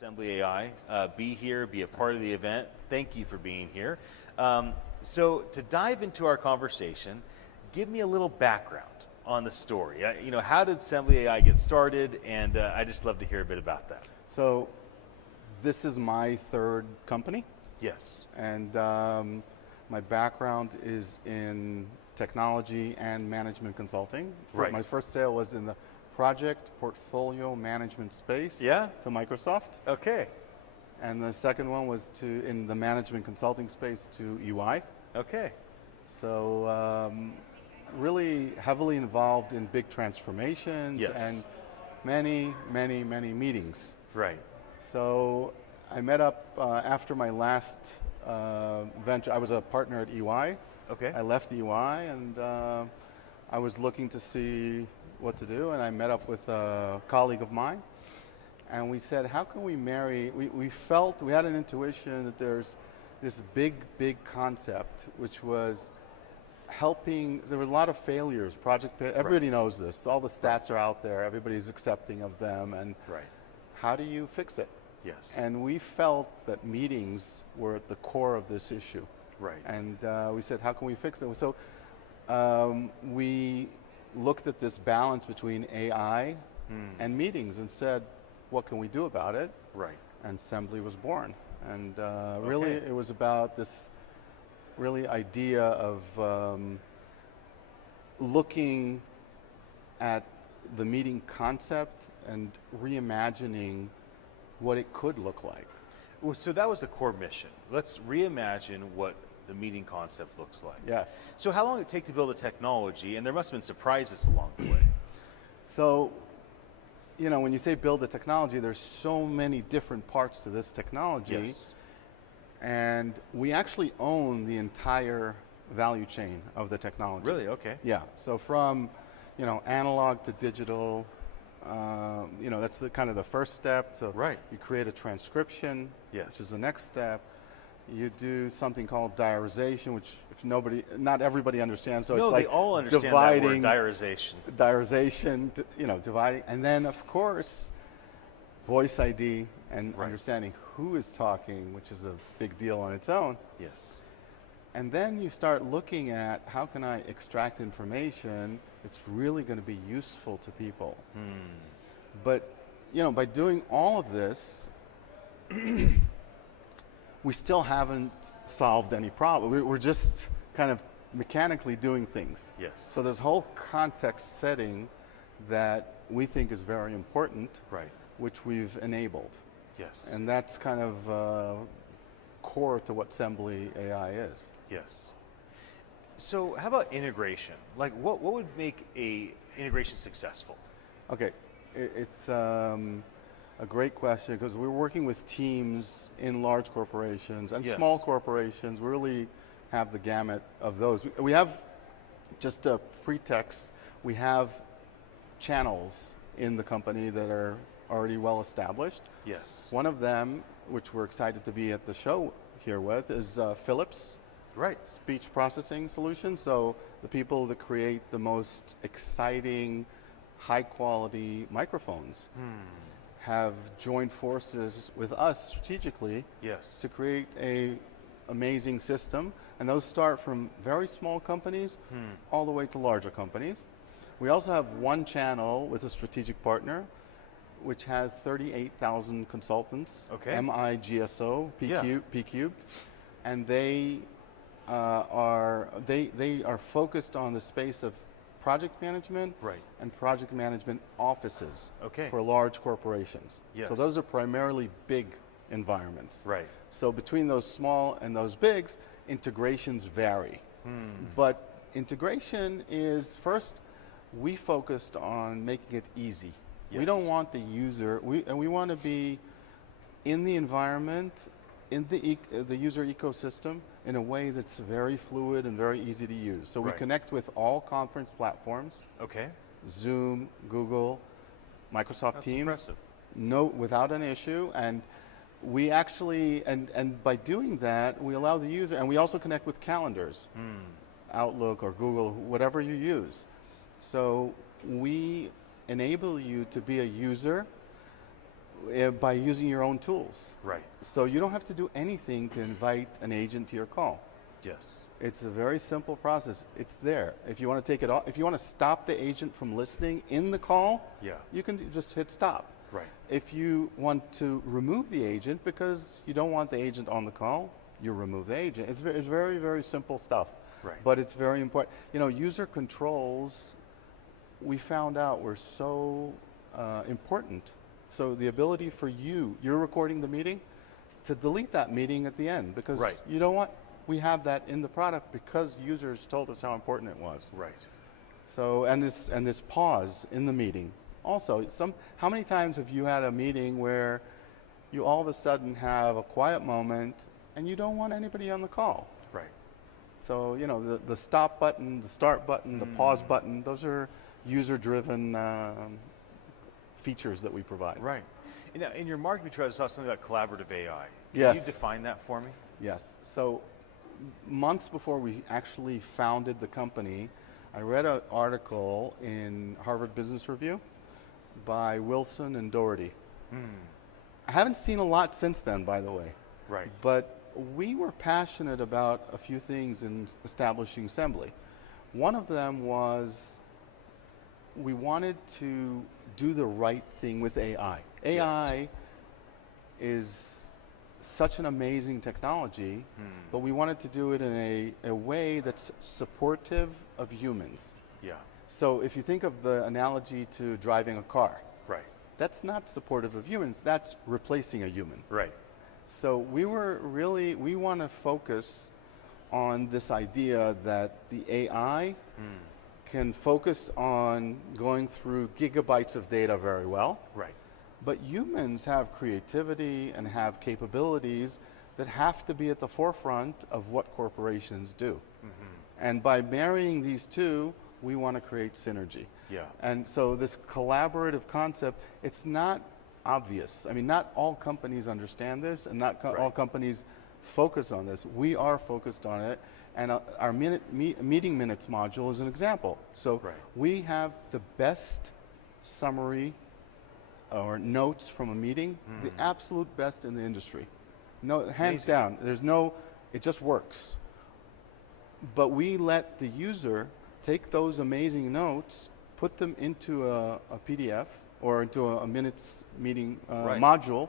Sembly AI, be here, be a part of the event. Thank you for being here. So to dive into our conversation, give me a little background on the story. How did Sembly AI get started? And I just love to hear a bit about that. So this is my third company, Yes. and my background is in technology and management consulting. Right. My first sale was in the project portfolio management space Yeah? to Microsoft, Okay. and the second one was in the management consulting space to UI. Okay. So really heavily involved in big transformations Yes. and many, many, many meetings. Right. So I met up after my last venture. I was a partner at EY. Okay. I left EY and I was looking to see what to do, and I met up with a colleague of mine, and we said, how can we marry, we felt, we had an intuition that there's this big, big concept, which was helping, there were a lot of failures, everybody knows this, all the stats are out there, everybody's accepting of them, and Right. how do you fix it? Yes. And we felt that meetings were at the core of this issue. Right. And we said, how can we fix it? So we looked at this balance between AI and meetings and said, what can we do about it? Right. And Sembly was born. And really it was about this really idea of looking at the meeting concept and reimagining what it could look like. Well, so that was the core mission. Let's reimagine what the meeting concept looks like. Yes. So how long did it take to build the technology? And there must have been surprises along the way. So, when you say build the technology, there's so many different parts to this technology. Yes. And we actually own the entire value chain of the technology. Really? Okay. Yeah. So from, analog to digital, that's the kind of the first step. So Right. you create a transcription, Yes. which is the next step. You do something called diarization, which not everybody understands. So No, it's like they all understand dividing, that word, diarization. diarization, dividing, and then of course, voice ID and Right. understanding who is talking, which is a big deal on its own. Yes. And then you start looking at how can I extract information that's really going to be useful to people. But, by doing all of this, we still haven't solved any problem. We're just kind of mechanically doing things. Yes. So there's a whole context setting that we think is very important, Right. which we've enabled. Yes. And that's kind of core to what Sembly AI is. Yes. So how about integration? Like what would make a integration successful? Okay, it's a great question because we're working with teams in large corporations and Yes. small corporations. We really have the gamut of those. We have, just a pretext, we have channels in the company that are already well established. Yes. One of them, which we're excited to be at the show here with, is Philips Right. Speech Processing Solutions. So the people that create the most exciting, high quality microphones have joined forces with us strategically Yes. to create a amazing system. And those start from very small companies all the way to larger companies. We also have one channel with a strategic partner which has 38,000 consultants, Okay. MIGSO, Yeah. P cubed, and they are focused on the space of project management Right. and project management offices Okay. for large corporations. Yes. So those are primarily big environments. Right. So between those small and those bigs, integrations vary. But integration is, first, we focused on making it easy. We Yes. don't want the user, we want to be in the environment, in the user ecosystem in a way that's very fluid and very easy to use. So we Right. connect with all conference platforms, Okay. Zoom, Google, Microsoft That's Teams, impressive. without an issue. And we actually, and by doing that, we allow the user, and we also connect with calendars, Outlook or Google, whatever you use. So we enable you to be a user by using your own tools. Right. So you don't have to do anything to invite an agent to your call. Yes. It's a very simple process. It's there. If you want to take it off, if you want to stop the agent from listening in the call, Yeah. you can just hit stop. Right. If you want to remove the agent because you don't want the agent on the call, you remove the agent. It's very, very simple stuff. Right. But it's very important. You know, user controls, we found out were so important. So the ability for you're recording the meeting, to delete that meeting at the end, because Right. you know what? We have that in the product because users told us how important it was. Right. So, and this pause in the meeting. Also, how many times have you had a meeting where you all of a sudden have a quiet moment and you don't want anybody on the call? Right. So, you know, the stop button, the start button, the pause button, those are user-driven features that we provide. Right. You know, in your marketing material, I saw something about collaborative AI. Can Yes. you define that for me? Yes. So months before we actually founded the company, I read an article in Harvard Business Review by Wilson and Doherty. I haven't seen a lot since then, by the way. Right. But we were passionate about a few things in establishing Sembly. One of them was we wanted to do the right thing with AI. AI is such an amazing technology, but we wanted to do it in a way that's supportive of humans. Yeah. So if you think of the analogy to driving a car, Right. that's not supportive of humans, that's replacing a human. Right. So we want to focus on this idea that the AI can focus on going through gigabytes of data very well. Right. But humans have creativity and have capabilities that have to be at the forefront of what corporations do. And by marrying these two, we want to create synergy. Yeah. And so this collaborative concept, it's not obvious. I mean, not all companies understand this, and not all companies focus on this. We are focused on it, and our meeting minutes module is an example. So we have the best summary or notes from a meeting, the absolute best in the industry. No, hands down. There's no, it just works. But we let the user take those amazing notes, put them into a PDF or into a minutes meeting module,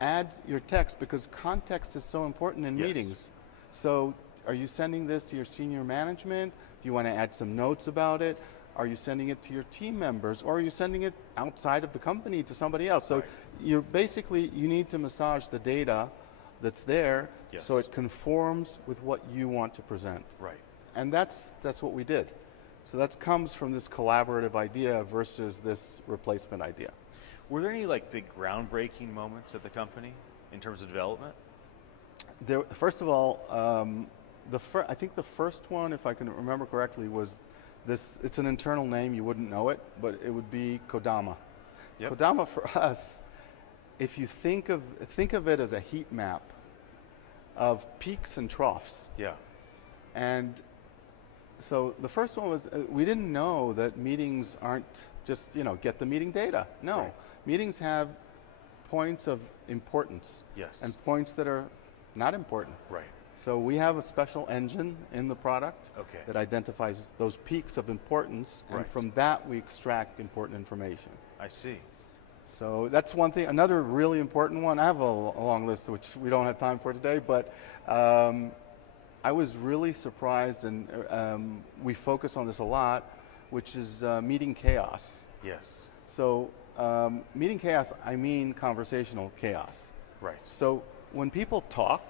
add your text, because context is so important in meetings. So are you sending this to your senior management? Do you want to add some notes about it? Are you sending it to your team members, or are you sending it outside of the company to somebody else? So you're basically, you need to massage the data that's there so it conforms with what you want to present. Right. And that's what we did. So that comes from this collaborative idea versus this replacement idea. Were there any like big groundbreaking moments at the company in terms of development? There, first of all, I think the first one, if I can remember correctly, was this. It's an internal name, you wouldn't know it, but it would be Kodama. Yep. Kodama for us, if you think of it as a heat map of peaks and troughs. Yeah. And so the first one was, we didn't know that meetings aren't just, get the meeting data. No, meetings have points of importance and points that are not important. Right. So we have a special engine in the product that identifies those peaks of importance, and from that we extract important information. I see. So that's one thing. Another really important one, I have a long list which we don't have time for today, but I was really surprised, and we focus on this a lot, which is meeting chaos. Yes. So meeting chaos, I mean conversational chaos. Right. So when people talk,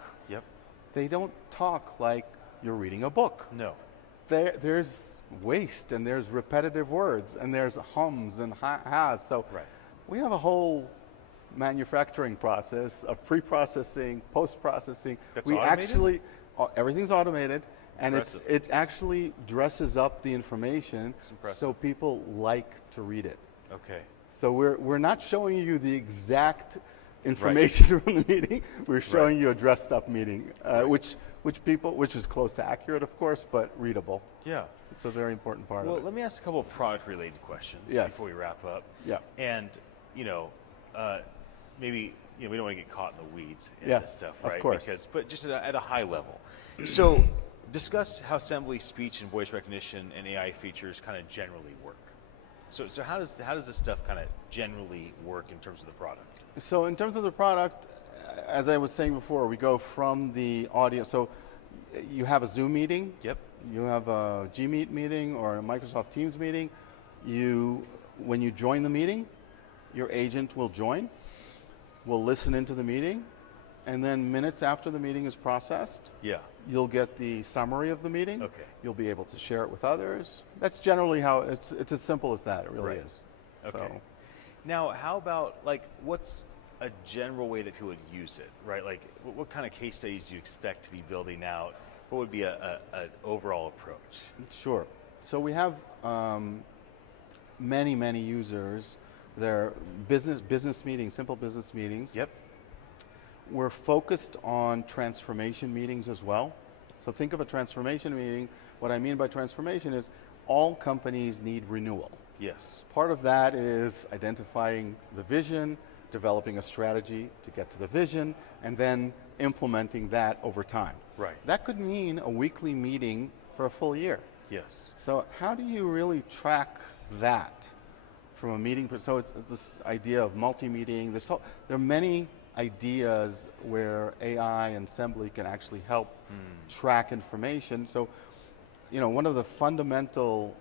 they don't talk like you're reading a book. No. There's waste, and there's repetitive words, and there's hums and has. So we have a whole manufacturing process of pre-processing, post-processing. That's we automated? actually, everything's automated, and it actually dresses up the information so people like to read it. Okay. So we're not showing you the exact information from the meeting. We're showing you a dressed up meeting, which is close to accurate, of course, but readable. Yeah. It's a very important part of it. Well, let me ask a couple of product related questions before we wrap up. Yeah. And, maybe we don't want to get caught in the weeds in Yes, this stuff, of right? course. But just at a high level. So discuss how Sembly speech and voice recognition and AI features kind of generally work. So how does this stuff kind of generally work in terms of the product? So in terms of the product, as I was saying before, we go from the audio. So you have a Zoom meeting. Yep. You have a Gmeet meeting or a Microsoft Teams meeting. When you join the meeting, your agent will join, will listen into the meeting, and then minutes after the meeting is processed, Yeah. you'll get the summary of the meeting. Okay. You'll be able to share it with others. That's generally how it's as simple as that. It really Right. is. Okay. So, Now, how about what's a general way that people would use it, right? Like, what kind of case studies do you expect to be building out? What would be an overall approach? sure. So we have many users. They're business meetings, simple business meetings. Yep. We're focused on transformation meetings as well. So think of a transformation meeting. What I mean by transformation is all companies need renewal. Yes. Part of that is identifying the vision, developing a strategy to get to the vision, and then implementing that over time. Right. That could mean a weekly meeting for a full year. Yes. So how do you really track that from a meeting? So it's this idea of multi-meeting. There are many ideas where AI and Sembly can actually help track information. So, one of the fundamental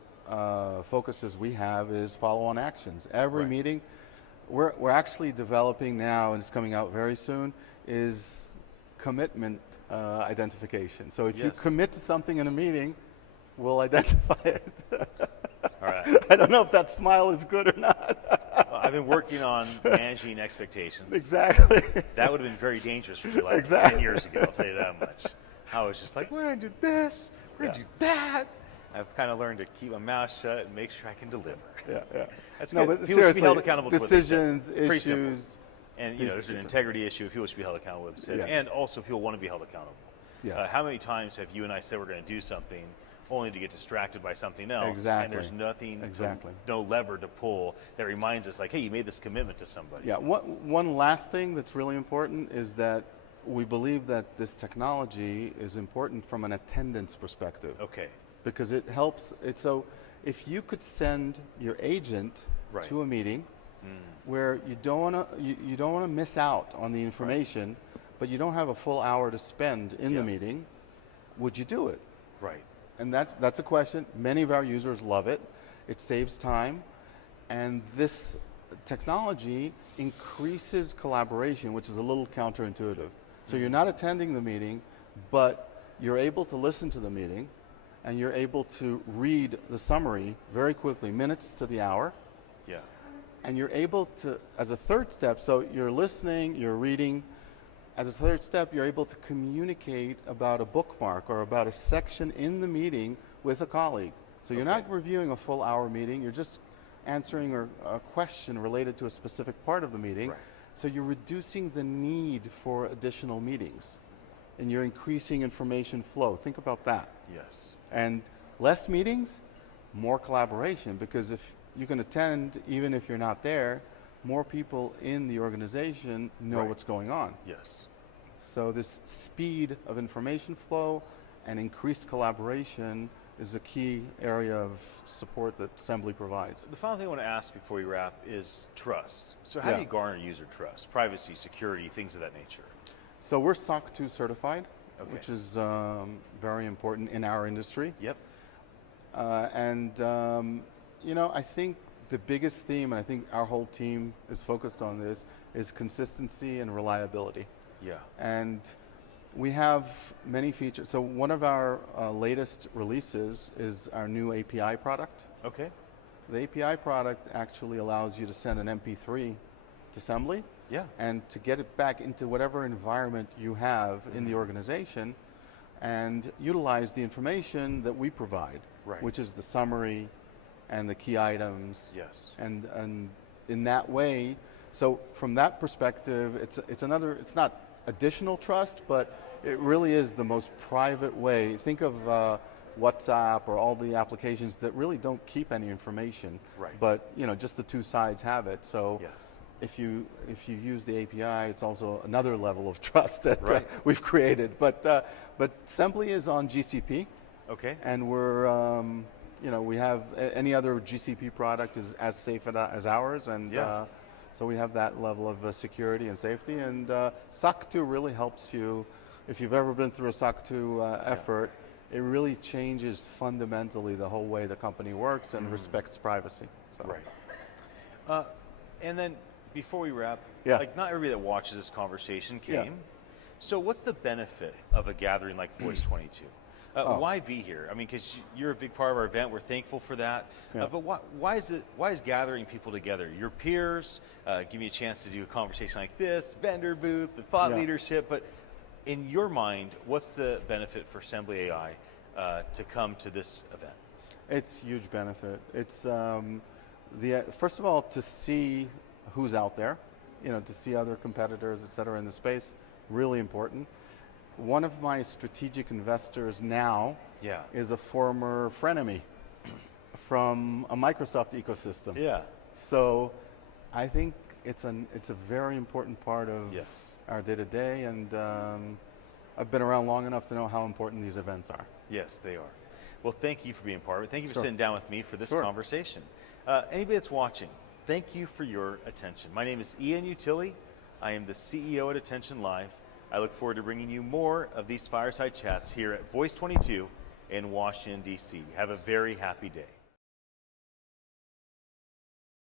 focuses we have is follow-on actions. Every Right. meeting, we're actually developing now, and it's coming out very soon, is commitment identification. So if you Yes. commit to something in a meeting, we'll identify it. All right. I don't know if that smile is good or not. I've been working on managing expectations. Exactly. That would have been very dangerous for me 10 Exactly. years ago, I'll tell you that much. I was just like, we're going to do this, we're going to do that. I've kind of learned to keep my mouth shut and make sure I can deliver. Yeah. That's No, good. but People should be held seriously, accountable to what they say. decisions, Pretty simple. issues. And These there's an different- integrity issue. People should be held accountable with it. Yeah. And also people want to be held accountable. Yes. How many times have you and I said we're going to do something only to get distracted by something else? Exactly. And there's nothing, Exactly. no lever to pull that reminds us like, hey, you made this commitment to somebody. Yeah, one last thing that's really important is that we believe that this technology is important from an attendance perspective. Okay. Because it helps. So if you could send your agent Right. to a meeting where you don't want to miss out on the information, but you don't have a full hour to spend in the Yeah. meeting, would you do it? Right. And that's a question. Many of our users love it. It saves time, and this technology increases collaboration, which is a little counterintuitive. So you're not attending the meeting, but you're able to listen to the meeting, and you're able to read the summary very quickly, minutes to the hour, Yeah. and you're able to, as a third step, so you're listening, you're reading. As a third step, you're able to communicate about a bookmark or about a section in the meeting with a colleague. So you're not reviewing a full hour meeting, you're just answering a question related to a specific part of the meeting. Right. So you're reducing the need for additional meetings, and you're increasing information flow. Think about that. Yes. And less meetings, more collaboration, because if you can attend, even if you're not there, more people in the organization know Right. what's going on. Yes. So this speed of information flow and increased collaboration is a key area of support that Sembly provides. The final thing I want to ask before we wrap is trust. So how Yeah. do you garner user trust? Privacy, security, things of that nature. So we're SOC 2 certified, Okay. which is very important in our industry. Yep. I think the biggest theme, and I think our whole team is focused on this, is consistency and reliability. Yeah. And we have many features. So one of our latest releases is our new API product. Okay. The API product actually allows you to send an MP3 to Sembly Yeah. and to get it back into whatever environment you have in the organization and utilize the information that we provide, Right. which is the summary and the key items. Yes. And in that way, so from that perspective, it's not additional trust, but it really is the most private way. Think of WhatsApp or all the applications that really don't keep any information. Right. But just the two sides have it. So Yes. if you use the API, it's also another level of trust that Right. we've created. But Sembly is on GCP, Okay. and we're we have any other GCP product is as safe as ours, and Yeah. so we have that level of security and safety. And SOC 2 really helps you. If you've ever been through a SOC 2 effort, it really changes fundamentally the whole way the company works and respects privacy. So. Right. And then before we wrap, Yeah. like not everybody that watches this conversation came. Yeah. So what's the benefit of a gathering like Voice 22? Why be here? I mean, because you're a big part of our event. We're thankful for that. Yeah. But why is gathering people together? Your peers, give me a chance to do a conversation like this, vendor booth, the thought Yeah. leadership. But in your mind, what's the benefit for Sembly AI to come to this event? It's huge benefit. It's first of all, to see who's out there, to see other competitors, et cetera, in the space, really important. One of my strategic investors now Yeah. is a former frenemy from a Microsoft ecosystem. Yeah. So I think it's a very important part of Yes. our day-to-day, and I've been around long enough to know how important these events are. Yes, they are. Well, thank you for being part of it. Thank you for Sure. sitting down with me for this Sure. conversation. Anybody that's watching, thank you for your attention. My name is Ian Utile. I am the CEO at attn.live. I look forward to bringing you more of these fireside chats here at Voice 22 in Washington, D.C. Have a very happy day.